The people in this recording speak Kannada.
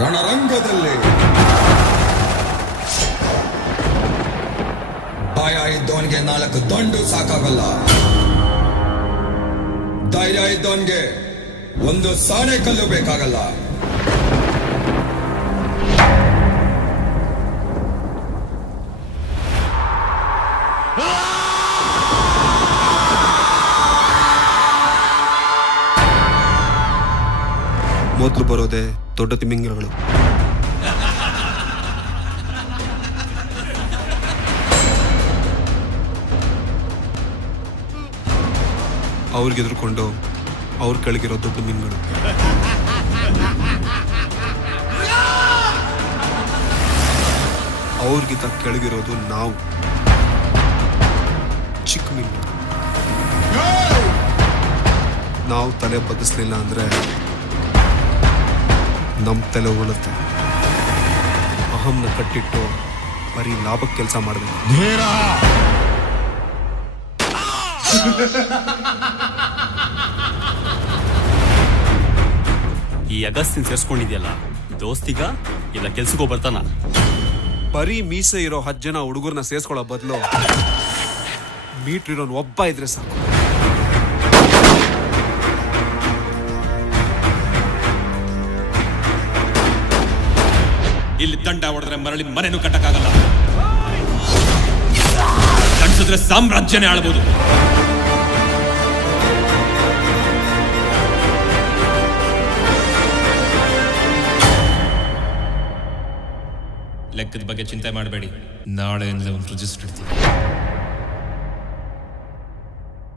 ರಣರಂಗದಲ್ಲಿ ಭಯ ಇದ್ದವನಿಗೆ 4 ದಂಡು ಸಾಕಾಗಲ್ಲ. ಧೈರ್ಯ ಇದ್ದವನಿಗೆ 1 ಸಾಣೆ ಕಲ್ಲು ಬೇಕಾಗಲ್ಲ. ಮೊದಲು ಬರೋದೆ ದೊಡ್ಡ ತಿಮಿಂಗಿಲಗಳು. ಅವ್ರಿಗೆ ಎದುರ್ಕೊಂಡು ಅವ್ರ ಕೆಳಗಿರೋ ದೊಡ್ಡ ಮೀನುಗಳು. ಅವ್ರಿಗಿಂತ ಕೆಳಗಿರೋದು ನಾವು, ಚಿಕ್ಕ ಮೀನು. ನಾವು ತಲೆ ಬಗ್ಗಿಸ್ಲಿಲ್ಲ ಅಂದ್ರೆ ನಮ್ಮ ತಲೆ ಉಳುತ್ತೆ. ಅಹಂನ ಕಟ್ಟಿಟ್ಟು ಬರೀ ಲಾಭಕ್ಕೆ ಕೆಲಸ ಮಾಡಬೇಕು. ಈ ಅಗಸ್ತಿನ್ ಸೇರ್ಸ್ಕೊಂಡಿದ್ಯಲ್ಲ, ದೋಸ್ತಿಗ ಇಲ್ಲ ಕೆಲ್ಸಕ್ಕೂ ಬರ್ತಾನ? ಬರೀ ಮೀಸೆ ಇರೋ 10 ಜನ ಹುಡುಗರನ್ನ ಸೇರ್ಸ್ಕೊಳ್ಳೋ ಬದಲು ಮೀಟ್ರ್ ಇರೋನ್ ಒಬ್ಬ ಇದ್ರೆ ಸಾಕು. ಇಲ್ಲಿ ದಂಡ ಹೊಡೆದ್ರೆ ಮರಳಿ ಮನೆನೂ ಕಟ್ಟಕ್ಕಾಗಲ್ಲ. ದಂಡಿಸಿದ್ರೆ ಸಾಮ್ರಾಜ್ಯನೇ ಆಳ್ಬೋದು. ಲೆಕ್ಕದ ಬಗ್ಗೆ ಚಿಂತೆ ಮಾಡಬೇಡಿ. ನಾಳೆಯಿಂದ ಒಂದು ರಿಜಿಸ್ಟರ್ ಇಡ್ತೀವಿ.